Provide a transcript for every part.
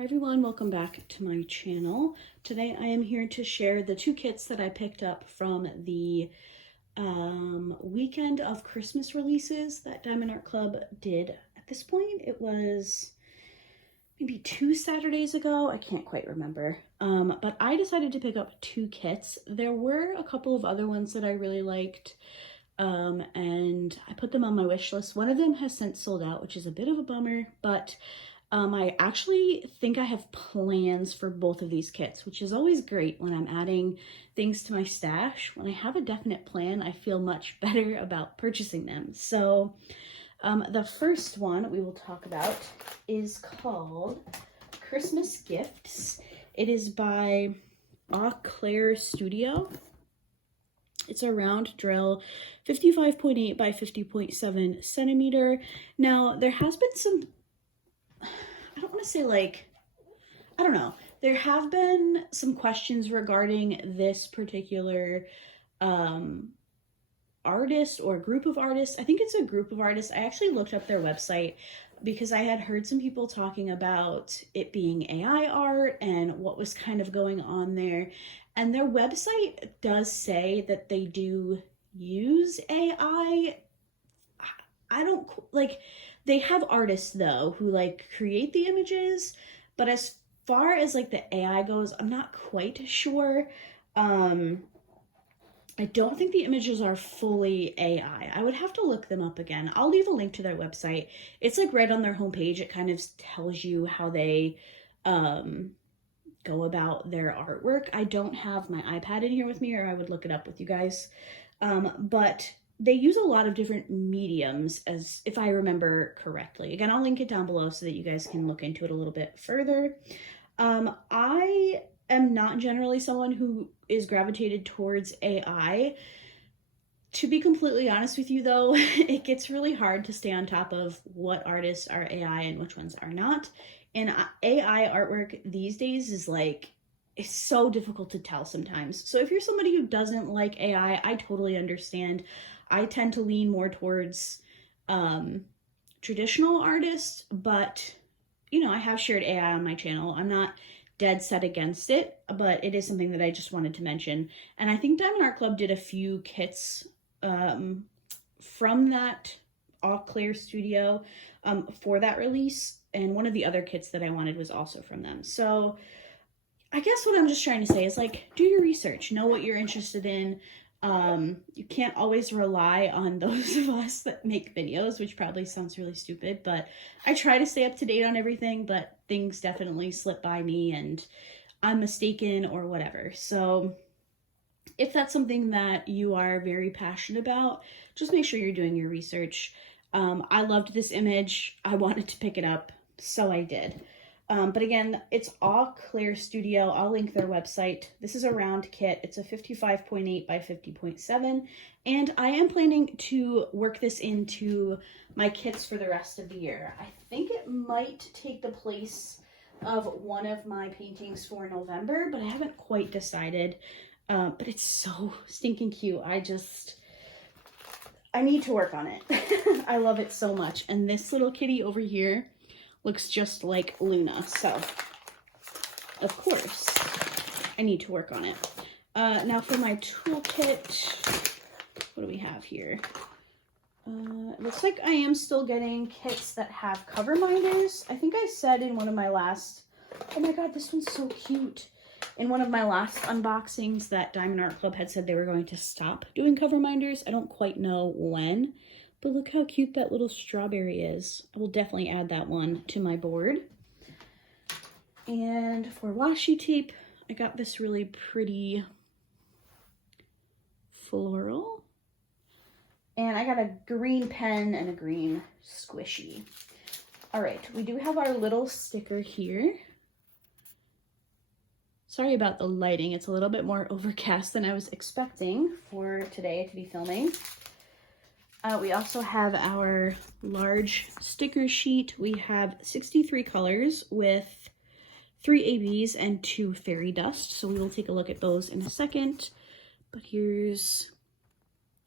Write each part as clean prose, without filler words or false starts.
Hi everyone, welcome back to my channel. Today I am here to share the two kits that I picked up from the weekend of Christmas releases that Diamond Art Club did. At this point, it was maybe 2 Saturdays ago. I can't quite remember. But I decided to pick up two kits. There were a couple of other ones that I really liked, and I put them on my wish list. One of them has since sold out, which is a bit of a bummer, but I actually think I have plans for both of these kits, which is always great when I'm adding things to my stash. When I have a definite plan, I feel much better about purchasing them. So the first one we will talk about is called Christmas Gifts. It is by Eau Claire Studio. It's a round drill, 55.8 by 50.7 centimeter. Now, there has been some, I don't want to say I don't know. There have been some questions regarding this particular artist or group of artists. I think it's a group of artists. I actually looked up their website because I had heard some people talking about it being AI art and what was kind of going on there. And their website does say that they do use AI. I don't they have artists though who create the images, but as far as the AI goes, I'm not quite sure. I don't think the images are fully AI. I would have to look them up again. I'll leave a link to their website. It's right on their homepage. It kind of tells you how they go about their artwork. I don't have my iPad in here with me, or I would look it up with you guys. But they use a lot of different mediums, as if I remember correctly. Again, I'll link it down below so that you guys can look into it a little bit further. I am not generally someone who is gravitated towards AI. To be completely honest with you though, it gets really hard to stay on top of what artists are AI and which ones are not. And AI artwork these days is it's so difficult to tell sometimes. So if you're somebody who doesn't like AI, I totally understand. I tend to lean more towards traditional artists, but I have shared AI on my channel. I'm not dead set against it, but it is something that I just wanted to mention. And I think Diamond Art Club did a few kits from that Eau Claire studio for that release, and one of the other kits that I wanted was also from them. So I guess what I'm just trying to say is do your research, know what you're interested in. You can't always rely on those of us that make videos, which probably sounds really stupid, but I try to stay up to date on everything, but things definitely slip by me and I'm mistaken or whatever. So if that's something that you are very passionate about, just make sure you're doing your research. I loved this image. I wanted to pick it up, so I did. But again, it's Eau Claire Studio. I'll link their website. This is a round kit. It's a 55.8 by 50.7. And I am planning to work this into my kits for the rest of the year. I think it might take the place of one of my paintings for November, but I haven't quite decided. But it's so stinking cute. I need to work on it. I love it so much. And this little kitty over here looks just like Luna, so of course I need to work on it. Now for my toolkit, what do we have here? It looks like I am still getting kits that have cover minders. I think I said in one of my last, oh my god, this one's so cute. In one of my last unboxings that Diamond Art Club had said they were going to stop doing cover minders. I don't quite know when, but look how cute that little strawberry is. I will definitely add that one to my board. And for washi tape, I got this really pretty floral. And I got a green pen and a green squishy. All right, we do have our little sticker here. Sorry about the lighting. It's a little bit more overcast than I was expecting for today to be filming. We also have our large sticker sheet. We have 63 colors with 3 ABs and 2 fairy dust. So we will take a look at those in a second. But here's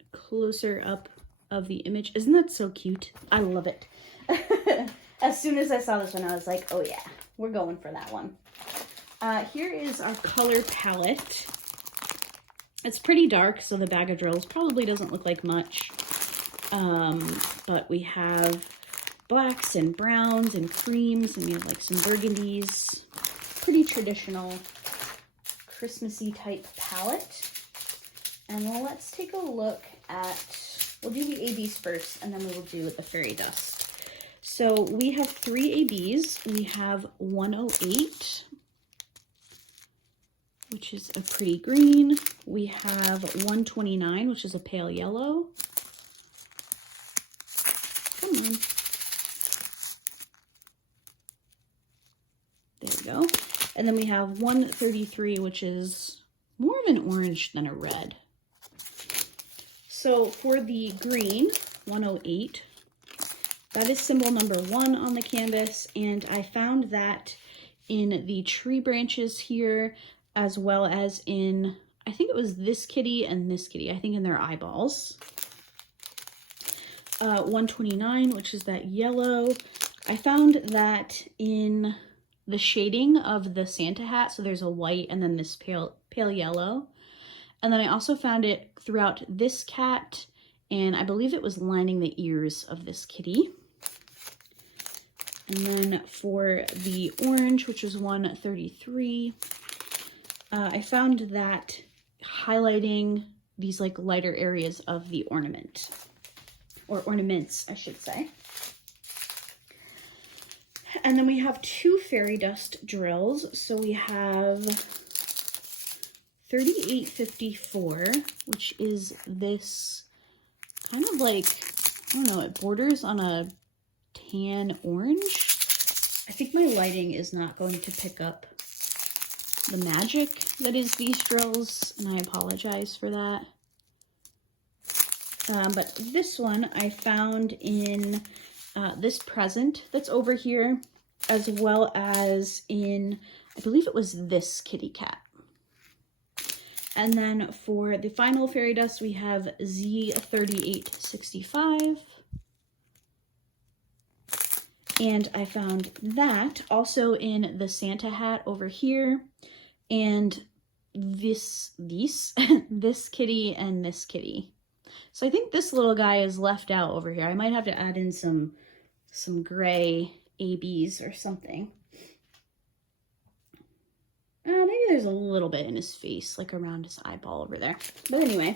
a closer up of the image. Isn't that so cute? I love it. As soon as I saw this one, I was like, oh yeah, we're going for that one. Here is our color palette. It's pretty dark, so the bag of drills probably doesn't look like much. But we have blacks and browns and creams, and we have like some burgundies. Pretty traditional Christmassy type palette. And well, let's take a look at, we'll do the ABs first, and then we will do the fairy dust. So we have 3 ABs. We have 108, which is a pretty green. We have 129, which is a pale yellow. Come on. There we go. And then we have 133, which is more of an orange than a red. So for the green, 108, that is symbol number 1 on the canvas, and I found that in the tree branches here, as well as in, I think it was this kitty and this kitty, I think in their eyeballs. 129, which is that yellow. I found that in the shading of the Santa hat, so there's a white and then this pale yellow. And then I also found it throughout this cat, and I believe it was lining the ears of this kitty. And then for the orange, which was 133, I found that highlighting these like lighter areas of the ornament, or ornaments, I should say. And then we have 2 fairy dust drills. So we have 3854, which is this kind of like, I don't know, it borders on a tan orange. I think my lighting is not going to pick up the magic that is these drills, and I apologize for that. But this one I found in this present that's over here, as well as in, I believe it was this kitty cat. And then for the final fairy dust, we have Z3865. And I found that also in the Santa hat over here, and this kitty and this kitty. So I think this little guy is left out over here. I might have to add in some gray ABs or something. Maybe there's a little bit in his face, like around his eyeball over there. But anyway,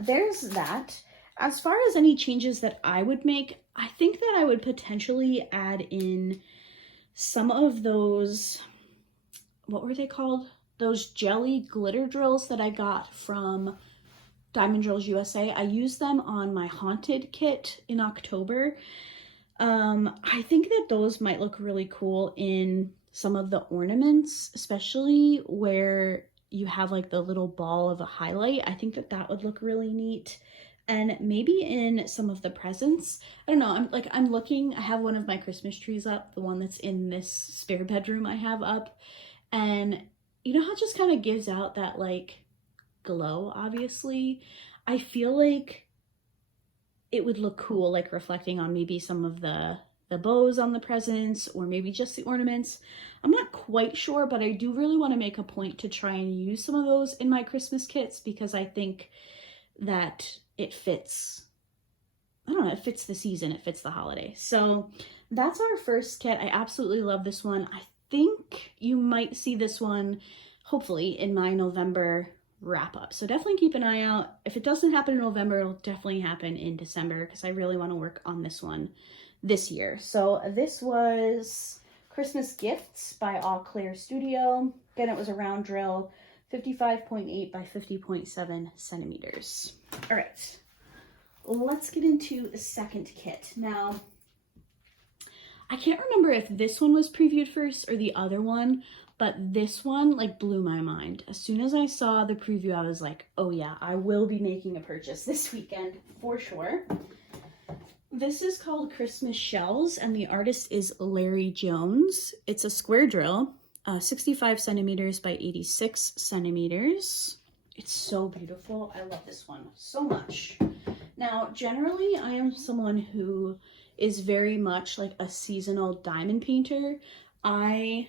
there's that. As far as any changes that I would make, I think that I would potentially add in some of those, what were they called? Those jelly glitter drills that I got from Diamond Drills USA. I used them on my Haunted kit in October. I think that those might look really cool in some of the ornaments, especially where you have like the little ball of a highlight. I think that that would look really neat. And maybe in some of the presents. I don't know, I'm looking, I have one of my Christmas trees up, the one that's in this spare bedroom I have up. And you know how it just kind of gives out that like glow, obviously? I feel like it would look cool, like reflecting on maybe some of the bows on the presents, or maybe just the ornaments. I'm not quite sure, but I do really want to make a point to try and use some of those in my Christmas kits, because I think that it fits, I don't know, it fits the season, it fits the holiday. So that's our first kit. I absolutely love this one. I think you might see this one, hopefully, in my November wrap up. So definitely keep an eye out. If it doesn't happen in November, it'll definitely happen in December, because I really want to work on this one this year. So this was Christmas Gifts by All Clear Studio. Again, it was a round drill, 55.8 by 50.7 centimeters. All right, let's get into the second kit. Now, I can't remember if this one was previewed first or the other one, but this one like blew my mind. As soon as I saw the preview, I was like, oh yeah, I will be making a purchase this weekend for sure. This is called Christmas Shells, and the artist is Larry Jones. It's a square drill, 65 centimeters by 86 centimeters. It's so beautiful. I love this one so much. Now, generally, I am someone who is very much like a seasonal diamond painter. I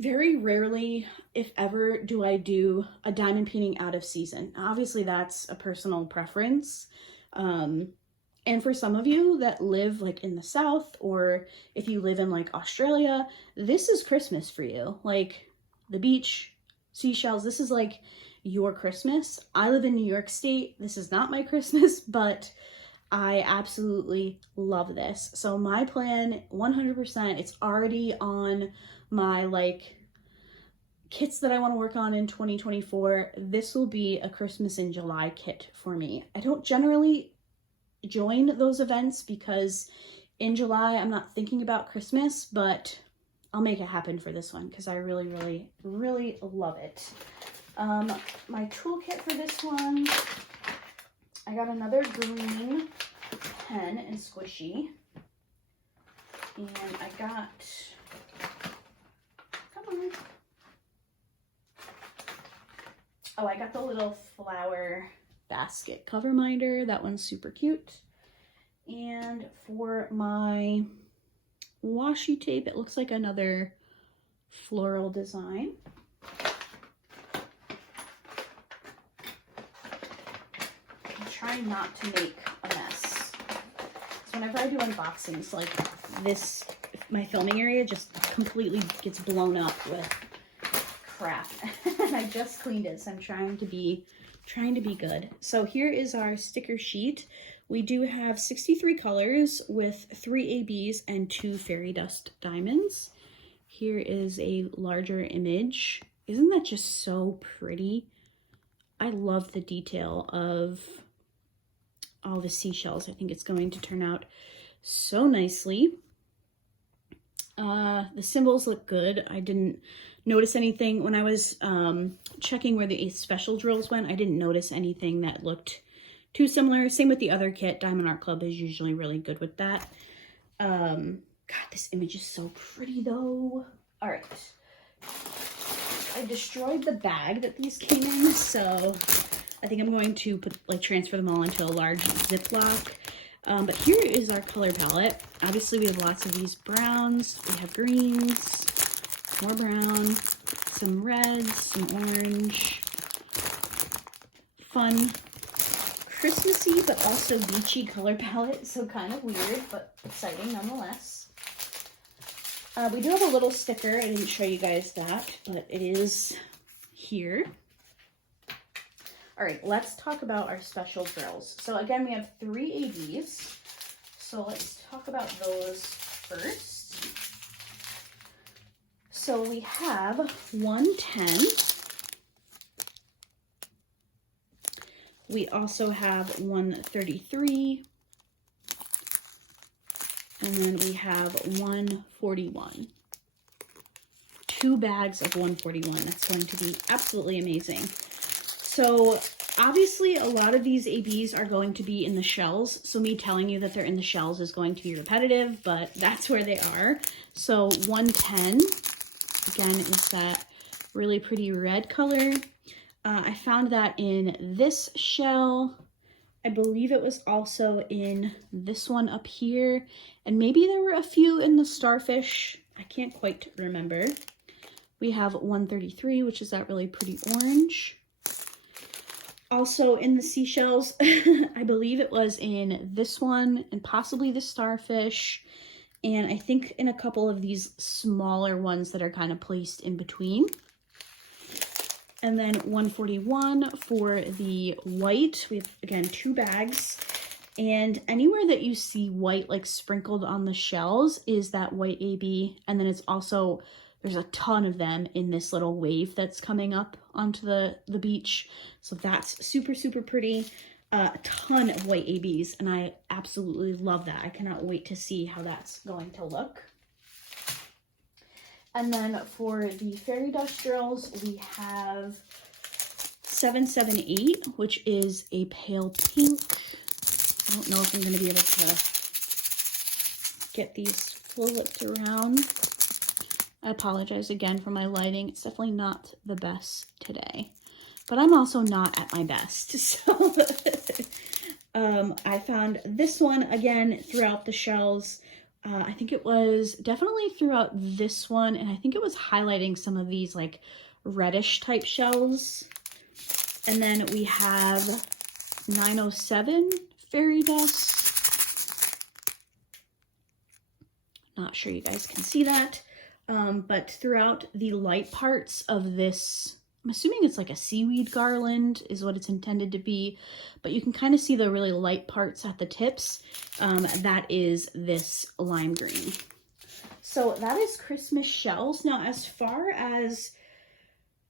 very rarely, if ever, do I do a diamond painting out of season. Obviously, that's a personal preference. And for some of you that live like in the South, or if you live in like Australia, this is Christmas for you. Like the beach, seashells, this is like your Christmas. I live in New York State. This is not my Christmas, but I absolutely love this. So my plan, 100%, it's already on my like kits that I want to work on in 2024. This will be a Christmas in July kit for me. I don't generally join those events because in July I'm not thinking about Christmas, but I'll make it happen for this one because I really, really, really love it. My toolkit for this one, I got another green pen and squishy, and I got, come on, oh, I got the little flower basket cover minder. That one's super cute. And for my washi tape, it looks like another floral design. I'm trying not to make a mess. So whenever I do unboxings like this, my filming area just completely gets blown up with crap. And I just cleaned it, so I'm trying to be good. So here is our sticker sheet. We do have 63 colors with 3 ABs and 2 fairy dust diamonds. Here is a larger image. Isn't that just so pretty? I love the detail of all the seashells. I think it's going to turn out so nicely. The symbols look good. I didn't notice anything when I was checking where the special drills went. I didn't notice anything that looked too similar. Same with the other kit. Diamond Art Club is usually really good with that. God, this image is so pretty though. All right. I destroyed the bag that these came in, so I think I'm going to transfer them all into a large Ziploc. But here is our color palette. Obviously, we have lots of these browns. We have greens, more brown, some reds, some orange. Fun, Christmassy, but also beachy color palette. So kind of weird, but exciting nonetheless. We do have a little sticker. I didn't show you guys that, but it is here. All right, let's talk about our special drills. So again, we have 3 ABs. So let's talk about those first. So we have 110. We also have 133. And then we have 141. 2 bags of 141. That's going to be absolutely amazing. So obviously a lot of these ABs are going to be in the shells. So me telling you that they're in the shells is going to be repetitive, but that's where they are. So 110, again, is that really pretty red color. I found that in this shell. I believe it was also in this one up here. And maybe there were a few in the starfish. I can't quite remember. We have 133, which is that really pretty orange. Also in the seashells, I believe it was in this one and possibly the starfish. And I think in a couple of these smaller ones that are kind of placed in between. And then 141 for the white. We have, again, 2 bags. And anywhere that you see white like sprinkled on the shells is that white AB. And then it's also, there's a ton of them in this little wave that's coming up onto the beach. So that's super, super pretty. A ton of white ABs, and I absolutely love that. I cannot wait to see how that's going to look. And then for the fairy dust drills, we have 778, which is a pale pink. I don't know if I'm going to be able to get these flipped around. I apologize again for my lighting. It's definitely not the best today, but I'm also not at my best. So I found this one again throughout the shells. I think it was definitely throughout this one, and I think it was highlighting some of these like reddish type shells. And then we have 907 fairy dust. Not sure you guys can see that, but throughout the light parts of this, I'm assuming it's like a seaweed garland is what it's intended to be, but you can kind of see the really light parts at the tips. That is this lime green. So that is Christmas shells. Now, as far as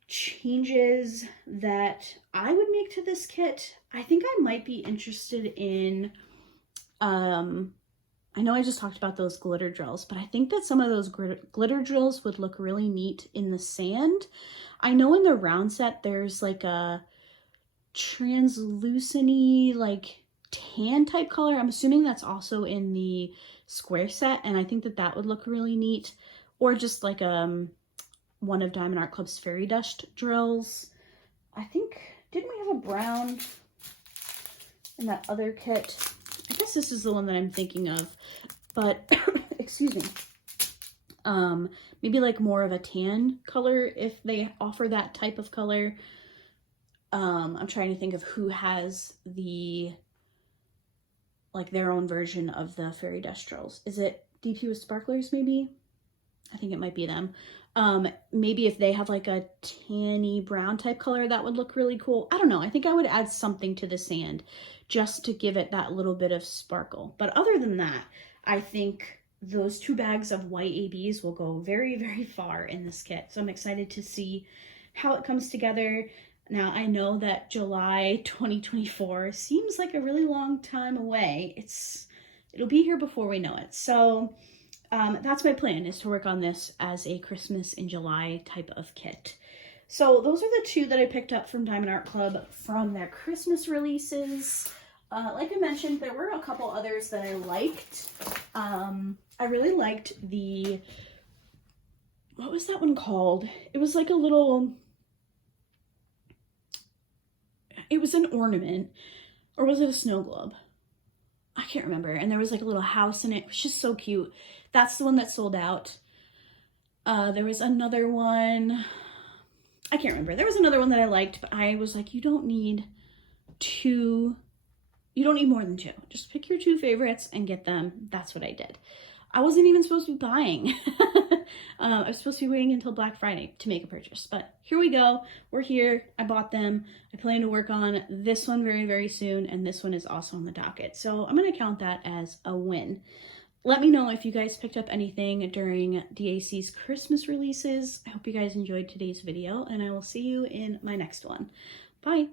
changes that I would make to this kit, I think I might be interested in, I know I just talked about those glitter drills, but I think that some of those glitter drills would look really neat in the sand. I know in the round set, there's like a translucent-y, like tan type color. I'm assuming that's also in the square set, and I think that that would look really neat. Or just like one of Diamond Art Club's fairy dust drills. I think, didn't we have a brown in that other kit? I guess this is the one that I'm thinking of, but excuse me. Maybe like more of a tan color if they offer that type of color. I'm trying to think of who has the, like their own version of the fairy dust drills. Is it DP with Sparklers maybe? I think it might be them. Maybe if they have like a tanny brown type color, that would look really cool. I don't know. I think I would add something to the sand just to give it that little bit of sparkle. But other than that, I think those 2 bags of white ABs will go very, very far in this kit. So I'm excited to see how it comes together. Now, I know that July 2024 seems like a really long time away. It'll be here before we know it. So that's my plan, is to work on this as a Christmas in July type of kit. So those are the 2 that I picked up from Diamond Art Club from their Christmas releases. Like I mentioned, there were a couple others that I liked. I really liked the, what was that one called? It was like a little, it was an ornament, or was it a snow globe? I can't remember. And there was like a little house in it. It was just so cute. That's the one that sold out. There was another one. I can't remember. There was another one that I liked, but I was like, you don't need 2. You don't need more than 2. Just pick your 2 favorites and get them. That's what I did. I wasn't even supposed to be buying. I was supposed to be waiting until Black Friday to make a purchase, but here we go. We're here. I bought them. I plan to work on this one very, very soon, and this one is also on the docket. So I'm going to count that as a win. Let me know if you guys picked up anything during DAC's Christmas releases. I hope you guys enjoyed today's video, and I will see you in my next one. Bye.